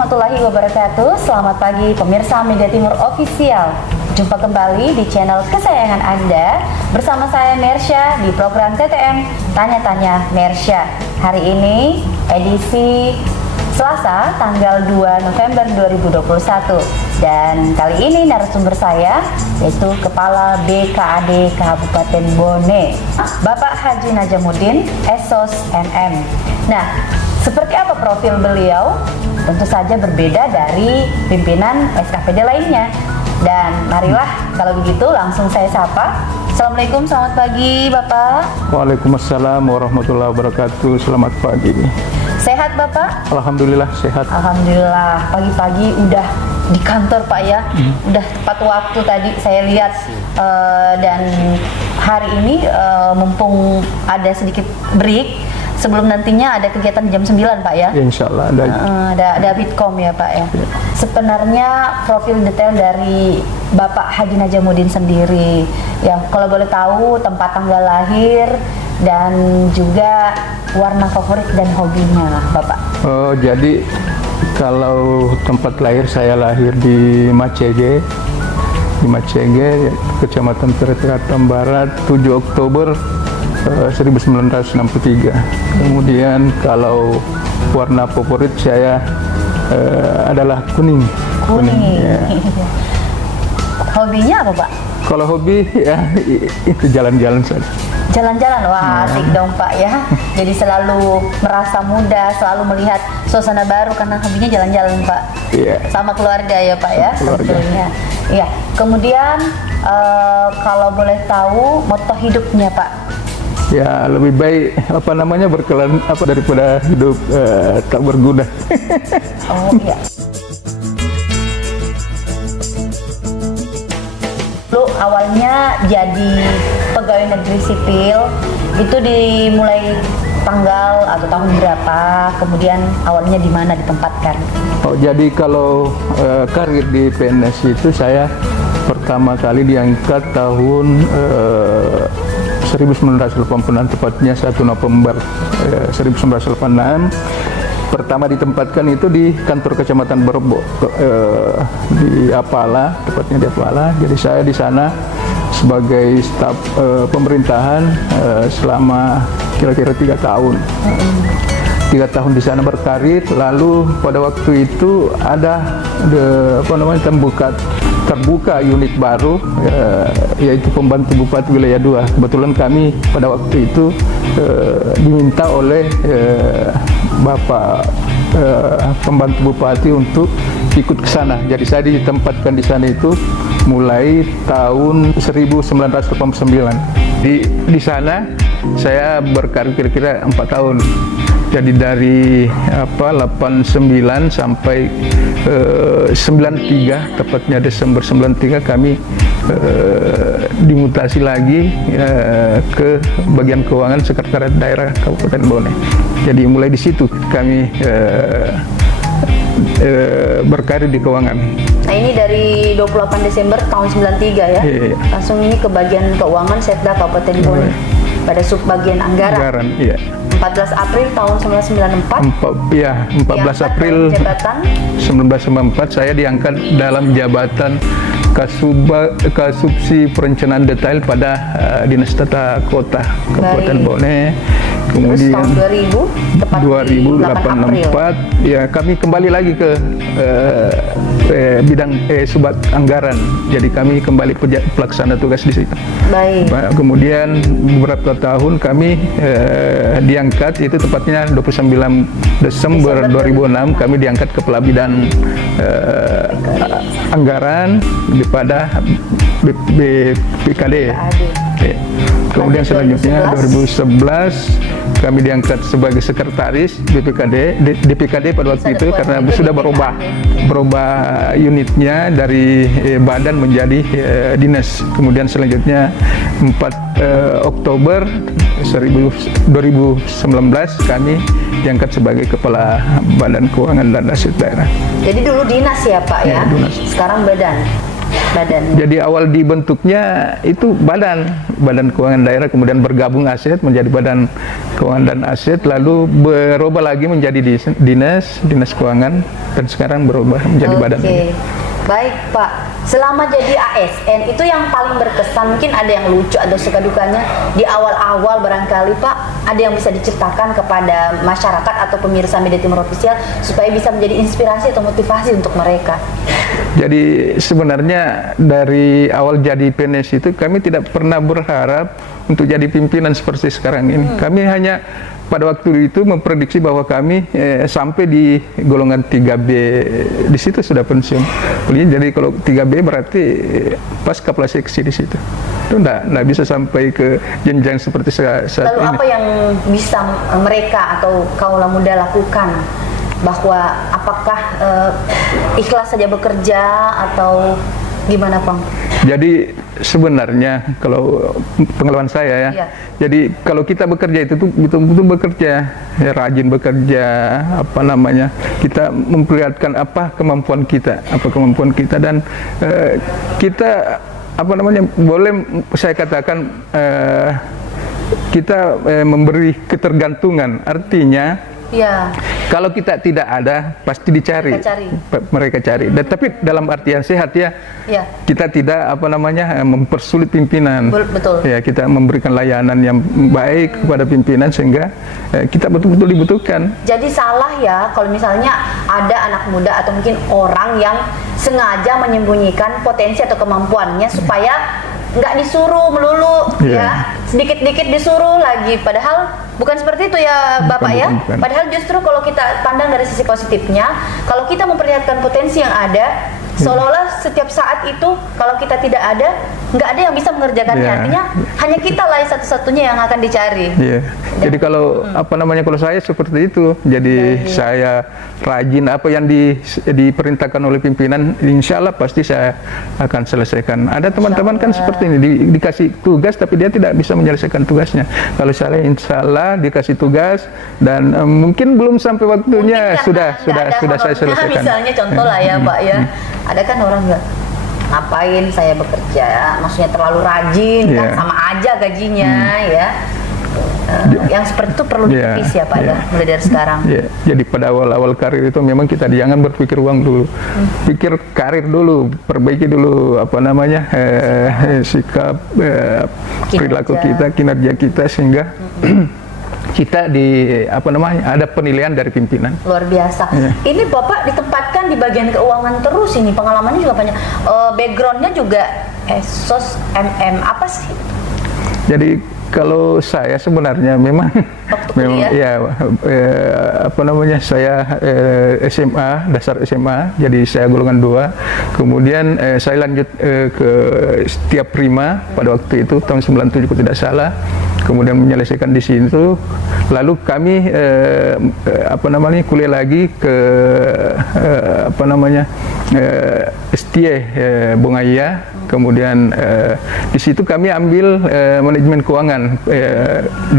warahmatullahi wabarakatuh. Selamat pagi pemirsa Media Timur Official. Jumpa kembali di channel kesayangan Anda bersama saya Mersya di program TTM Tanya-Tanya Mersya. Hari ini edisi Selasa tanggal 2 November 2021. Dan kali ini narasumber saya yaitu Kepala BKAD Kabupaten Bone, Bapak Haji Najamuddin, Esos MM. Nah, seperti apa profil beliau? Tentu saja berbeda dari pimpinan SKPD lainnya. Dan marilah kalau begitu langsung saya sapa. Assalamualaikum, selamat pagi Bapak. Waalaikumsalam warahmatullahi wabarakatuh. Selamat pagi. Sehat Bapak? Alhamdulillah sehat. Alhamdulillah, pagi-pagi udah di kantor Pak ya. Udah tepat waktu tadi saya lihat. Dan hari ini mumpung ada sedikit break, sebelum nantinya ada kegiatan jam 9 Pak ya? Insya Allah ada Bitkom ya Pak ya? Sebenarnya profil detail dari Bapak Haji Najamuddin sendiri, ya kalau boleh tahu tempat tanggal lahir dan juga warna favorit dan hobinya Bapak. Oh, jadi kalau tempat lahir saya lahir di Macege, Kecamatan Tirta Barat, 7 Oktober 1963. Kemudian kalau warna favorit saya adalah kuning. Ya. Hobinya apa Pak? Kalau hobi ya itu jalan-jalan saja. Jalan-jalan, wah asik dong Pak ya. Jadi selalu merasa muda, selalu melihat suasana baru karena hobinya jalan-jalan Pak. Iya. Sama keluarga ya Pak ya. Sebetulnya. Iya. Kemudian kalau boleh tahu moto hidupnya Pak? Ya lebih baik berkelana daripada hidup tak berguna. Oh iya. Lu awalnya jadi pegawai negeri sipil itu dimulai tanggal atau tahun berapa? Kemudian awalnya di mana ditempatkan? Oh, jadi kalau karir di PNS itu saya pertama kali diangkat tahun 1986, tepatnya 1 November 1986. Pertama ditempatkan itu di kantor Kecamatan Berbo, di Apala, tepatnya di Apala. Jadi saya di sana sebagai staf pemerintahan selama kira-kira 3 tahun. 3 tahun di sana berkarir. Lalu pada waktu itu ada terbuka unit baru, yaitu pembantu Bupati Wilayah 2. Kebetulan kami pada waktu itu diminta oleh Bapak pembantu Bupati untuk ikut ke sana. Jadi saya ditempatkan di sana itu mulai tahun 1989. Di sana saya berkarir kira-kira 4 tahun. Jadi dari 89 sampai 93, tepatnya Desember 93 kami dimutasi lagi ke bagian keuangan Sekretariat Daerah Kabupaten Bone. Jadi mulai di situ kami berkarir di keuangan. Nah ini dari 28 Desember tahun 93 ya? Iya. Langsung ini ke bagian keuangan Setda Kabupaten Bone. Pada subbagian anggaran. Iya. 14 April tahun 1994. 14 April jabatan 1994 saya diangkat dalam jabatan Kasubsi Perencanaan Detail pada Dinas Tata Kota Kabupaten Bone. Kemudian tahun 2000 ya kami kembali lagi ke bidang subat anggaran. Jadi kami kembali pelaksana tugas di situ. Baik. Kemudian beberapa tahun kami diangkat, itu tepatnya 29 Desember 2006 kami diangkat kepala bidang anggaran pada BPKD. Kemudian selanjutnya 2011 kami diangkat sebagai sekretaris DPKD pada waktu itu karena sudah berubah unitnya dari badan menjadi dinas. Kemudian selanjutnya 4 Oktober 2019 kami diangkat sebagai kepala Badan Keuangan dan Aset Daerah. Jadi dulu dinas ya Pak ya? Dinas. Sekarang badan. badannya? Jadi awal dibentuknya itu badan keuangan daerah, kemudian bergabung aset menjadi badan keuangan dan aset, lalu berubah lagi menjadi dinas keuangan, dan sekarang berubah menjadi badan. Baik Pak, selama jadi ASN itu yang paling berkesan, mungkin ada yang lucu, ada suka dukanya di awal-awal barangkali Pak, ada yang bisa diceritakan kepada masyarakat atau pemirsa Media Timur Official supaya bisa menjadi inspirasi atau motivasi untuk mereka. Jadi sebenarnya dari awal jadi PNS itu kami tidak pernah berharap untuk jadi pimpinan seperti sekarang ini. Kami hanya pada waktu itu memprediksi bahwa kami sampai di golongan 3B, di situ sudah pensiun. Jadi kalau 3B berarti pasca praseksi di situ. Itu enggak bisa sampai ke jenjang seperti saat ini. Lalu apa yang bisa mereka atau kaula muda lakukan? Bahwa apakah ikhlas saja bekerja atau gimana Bang? Jadi sebenarnya kalau pengalaman saya ya, jadi kalau kita bekerja itu tuh betul-betul bekerja, ya, rajin bekerja, apa namanya, kita memperlihatkan apa kemampuan kita dan kita apa namanya, boleh saya katakan kita memberi ketergantungan, artinya kalau kita tidak ada pasti dicari, mereka cari. Dan tapi dalam artian sehat ya, kita tidak apa namanya mempersulit pimpinan. Betul. Ya, kita memberikan layanan yang baik kepada pimpinan sehingga kita betul-betul dibutuhkan. Jadi salah ya kalau misalnya ada anak muda atau mungkin orang yang sengaja menyembunyikan potensi atau kemampuannya supaya nggak disuruh melulu, ya sedikit-dikit disuruh lagi, padahal bukan seperti itu ya Bapak, bukan. Padahal justru kalau kita pandang dari sisi positifnya, kalau kita memperlihatkan potensi yang ada, seolah-olah setiap saat itu kalau kita tidak ada, nggak ada yang bisa mengerjakannya. Artinya hanya kita lah satu-satunya yang akan dicari. Jadi kalau apa namanya, kalau saya seperti itu, jadi saya rajin apa yang diperintahkan oleh pimpinan, insya Allah pasti saya akan selesaikan. Ada teman-teman kan seperti ini, dikasih tugas tapi dia tidak bisa menyelesaikan tugasnya. Kalau saya insya Allah dikasih tugas dan mungkin belum sampai waktunya sudah saya selesaikan. Misalnya contoh lah ya Pak ya, ada kan orang bilang, ngapain saya bekerja, maksudnya terlalu rajin kan sama aja gajinya ya. Yang seperti itu perlu ditepis ya Pak ya, mulai dari sekarang. Jadi pada awal-awal karir itu memang kita jangan berpikir uang dulu, pikir karir dulu, perbaiki dulu apa namanya sikap, perilaku kita, kinerja kita, sehingga kita apa namanya, ada penilaian dari pimpinan. Luar biasa. Ini Bapak ditempatkan di bagian keuangan terus, ini pengalamannya juga banyak. Backgroundnya juga SOS MM apa sih? Jadi kalau saya sebenarnya memang apa namanya, saya SMA, dasar SMA, jadi saya golongan 2. Kemudian saya lanjut ke Setiap Prima pada waktu itu tahun 97 kalau tidak salah. Kemudian menyelesaikan di situ. Lalu kami apa namanya, kuliah lagi ke apa namanya, STIE Bongaya. Kemudian di situ kami ambil manajemen keuangan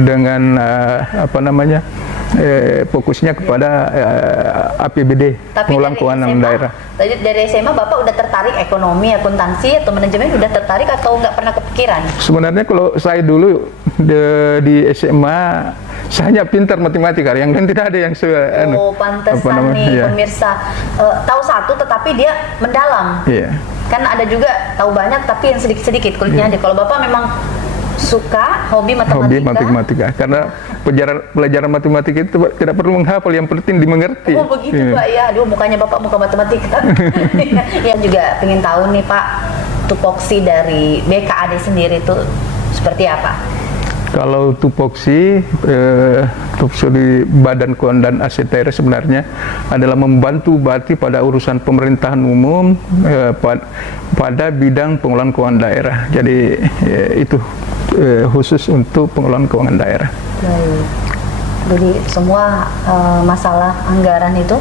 dengan apa namanya, fokusnya kepada APBD, pengelolaan keuangan daerah. Dari SMA Bapak udah tertarik ekonomi, akuntansi atau manajemen, udah tertarik atau nggak pernah kepikiran? Sebenarnya kalau saya dulu di SMA saya hanya pintar matematika, yang kan tidak ada yang pantesan nih pemirsa tahu satu tetapi dia mendalam. Kan ada juga tahu banyak tapi yang sedikit-sedikit kulitnya ada. Kalau Bapak memang suka hobi matematika. Karena pelajaran matematika itu tidak perlu menghafal, yang penting dimengerti. Oh begitu Pak ya, aduh mukanya Bapak muka matematika. Yang juga pengen tahu nih Pak, tupoksi dari BKAD sendiri itu seperti apa? Kalau tupoksi di Badan Keuangan dan Aset Daerah sebenarnya adalah membantu Bupati pada urusan pemerintahan umum pada bidang pengelolaan keuangan daerah. Jadi itu khusus untuk pengelolaan keuangan daerah. Baik. Jadi semua masalah anggaran itu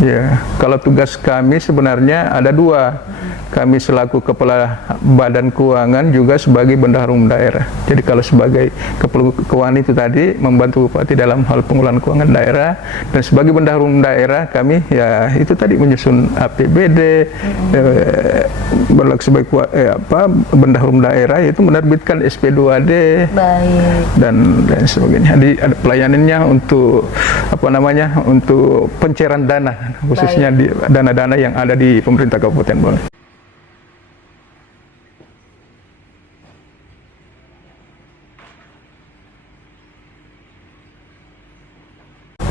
Ya, kalau tugas kami sebenarnya ada dua. Kami selaku Kepala Badan Keuangan juga sebagai Bendahara Umum Daerah. Jadi kalau sebagai Kepala Keuangan itu tadi membantu Bupati dalam hal pengelolaan keuangan daerah, dan sebagai Bendahara Umum Daerah kami ya itu tadi menyusun APBD, sebagai Bendahara Umum Daerah yaitu menerbitkan SP2D. Baik. dan sebagainya. Jadi ada pelayanannya untuk untuk pencairan dana, khususnya di dana-dana yang ada di pemerintah Kabupaten Bone.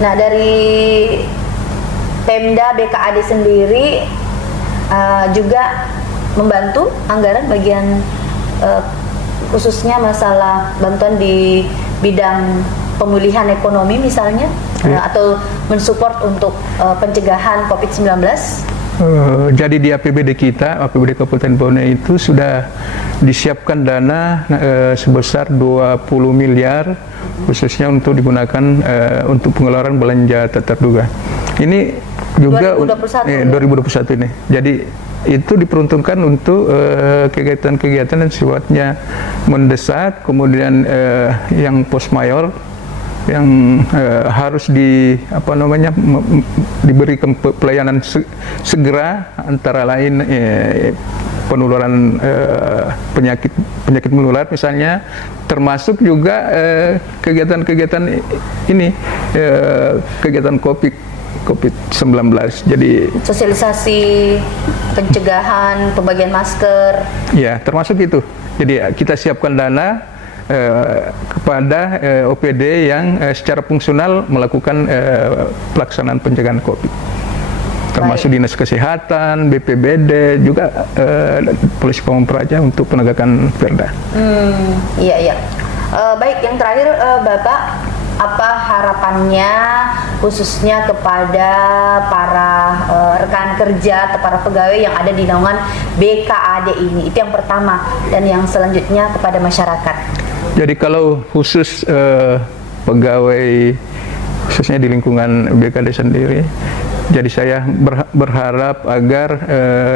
Nah, dari Pemda BKAD sendiri juga membantu anggaran bagian khususnya masalah bantuan di bidang pemulihan ekonomi misalnya, atau mensupport untuk pencegahan COVID-19. Jadi di APBD kita, APBD Kabupaten Bone itu sudah disiapkan dana sebesar 20 miliar khususnya untuk digunakan untuk pengeluaran belanja tak terduga. Ini juga 2021 ini. Jadi itu diperuntukkan untuk kegiatan-kegiatan yang sifatnya mendesak, kemudian yang post mayor yang harus diberikan pelayanan segera, antara lain penularan penyakit menular misalnya, termasuk juga kegiatan-kegiatan ini kegiatan COVID-19. Jadi sosialisasi, pencegahan, pembagian masker. Ya, termasuk itu. Jadi kita siapkan dana kepada OPD yang secara fungsional melakukan pelaksanaan pencegahan COVID, termasuk Dinas Kesehatan, BPBD, juga Polisi Pamung Praja untuk penegakan Perda. Iya. Baik, yang terakhir Bapak, apa harapannya khususnya kepada para rekan kerja atau para pegawai yang ada di naungan BKAD ini? Itu yang pertama, dan yang selanjutnya kepada masyarakat. Jadi kalau khusus pegawai khususnya di lingkungan BKAD sendiri, jadi saya berharap agar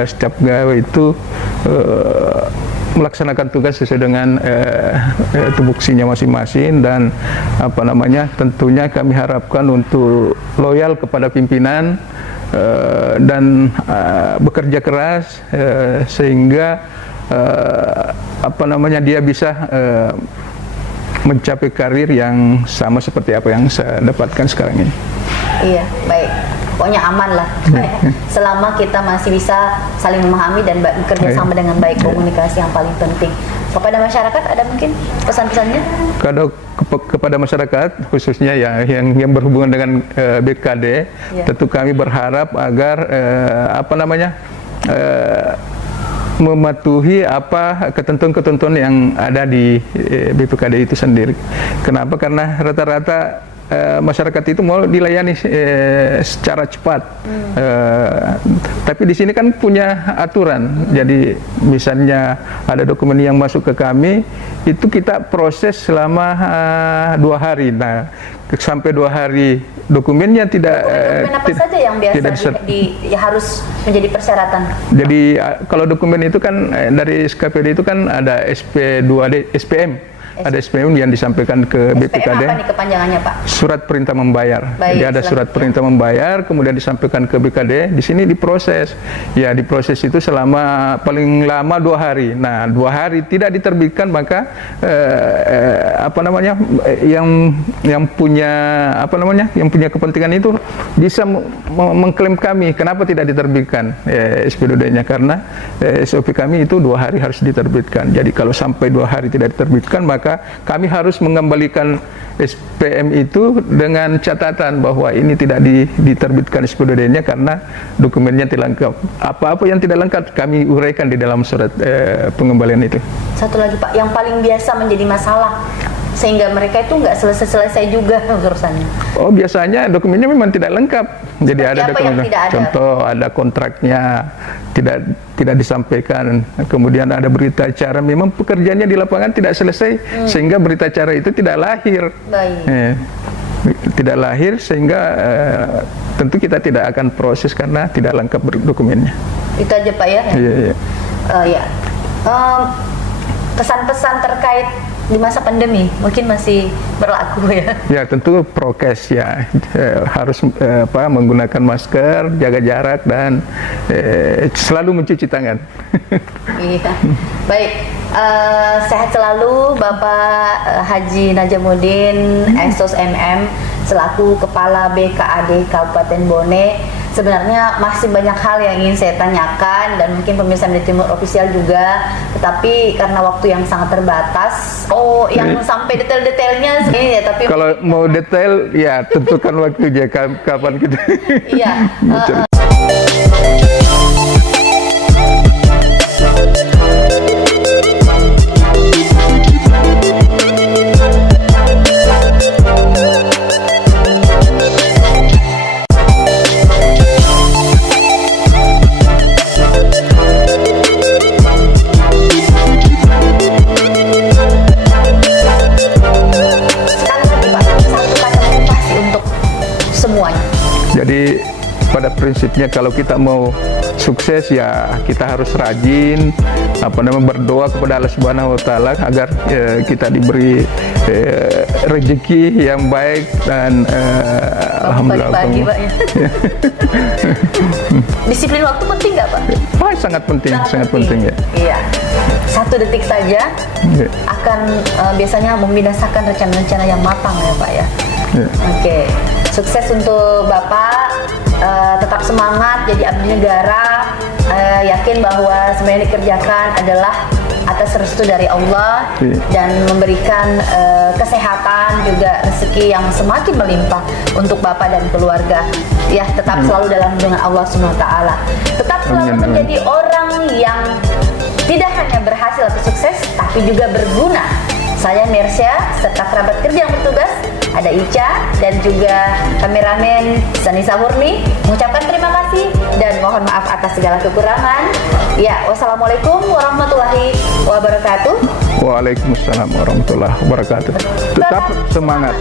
setiap pegawai itu melaksanakan tugas sesuai dengan tupoksinya masing-masing, dan tentunya kami harapkan untuk loyal kepada pimpinan dan bekerja keras sehingga dia bisa mencapai karir yang sama seperti apa yang saya dapatkan sekarang ini. Iya, baik. Pokoknya aman lah. Selama kita masih bisa saling memahami dan bekerja sama dengan baik, komunikasi yang paling penting. Kepada masyarakat ada mungkin pesan-pesannya? Kalau kepada masyarakat khususnya ya yang berhubungan dengan BKD, tentu kami berharap agar mematuhi ketentuan-ketentuan yang ada di BPKD itu sendiri. Kenapa? Karena rata-rata masyarakat itu mau dilayani secara cepat. Tapi di sini kan punya aturan. Jadi misalnya ada dokumen yang masuk ke kami, itu kita proses selama 2 hari. Nah, sampai 2 hari dokumennya tidak dokumen apa saja yang biasa harus menjadi persyaratan? Jadi kalau dokumen itu kan dari SKPD itu kan ada SP2D, SPM. Ada SPM yang disampaikan ke BPKD. SPM apa nih kepanjangannya, Pak? Surat perintah membayar. Baik, jadi ada surat perintah membayar, kemudian disampaikan ke BPKD. Di sini diproses. Ya, diproses itu selama paling lama 2 hari. Nah, 2 hari tidak diterbitkan, maka yang punya kepentingan itu bisa mengklaim kami. Kenapa tidak diterbitkan SP2D-nya? Karena SOP kami itu 2 hari harus diterbitkan. Jadi kalau sampai 2 hari tidak diterbitkan, maka kami harus mengembalikan SPM itu dengan catatan bahwa ini tidak diterbitkan SP2D-nya karena dokumennya tidak lengkap. Apa-apa yang tidak lengkap kami uraikan di dalam surat pengembalian itu. Satu lagi, Pak, yang paling biasa menjadi masalah sehingga mereka itu nggak selesai juga urusannya. Oh, biasanya dokumennya memang tidak lengkap. Jadi seperti ada dokumen, contoh ada kontraknya tidak disampaikan, kemudian ada berita acara, memang pekerjaannya di lapangan tidak selesai sehingga berita acara itu tidak lahir. Baik. tidak lahir, sehingga tentu kita tidak akan proses karena tidak lengkap dokumennya. Itu aja Pak ya? Iya, iya. Ya. Pesan-pesan terkait di masa pandemi mungkin masih berlaku ya? Ya tentu prokes ya, harus menggunakan masker, jaga jarak, dan selalu mencuci tangan. Iya. Baik, sehat selalu Bapak Haji Najamuddin Esos MM selaku Kepala BKAD Kabupaten Bone. Sebenarnya masih banyak hal yang ingin saya tanyakan dan mungkin pemirsa Media Timur Official juga, tetapi karena waktu yang sangat terbatas, yang sampai detail-detailnya segini ya. Tapi kalau mau detail ya tentukan waktunya kapan kita. Iya. Jadi pada prinsipnya kalau kita mau sukses ya kita harus rajin berdoa kepada Allah Subhanahu wa taala agar kita diberi rezeki yang baik dan alhamdulillah. Pagi-pagi Pak ya. Disiplin waktu penting nggak Pak? Sangat penting, sangat penting ya. Iya. 1 detik saja akan biasanya membinasakan rencana-rencana yang matang ya Pak ya. Oke. Sukses untuk Bapak, tetap semangat jadi abdi negara, yakin bahwa semua yang dikerjakan adalah atas restu dari Allah dan memberikan kesehatan juga rezeki yang semakin melimpah untuk Bapak dan keluarga. Ya, tetap selalu dalam lindungan Allah SWT. Tetap selalu menjadi orang yang tidak hanya berhasil atau sukses, tapi juga berguna. Saya Mersya serta kerabat kerja yang bertugas, ada Ica dan juga kameramen Sanisa Murni mengucapkan terima kasih dan mohon maaf atas segala kekurangan. Ya, wassalamualaikum warahmatullahi wabarakatuh. Waalaikumsalam warahmatullahi wabarakatuh. Tetap semangat.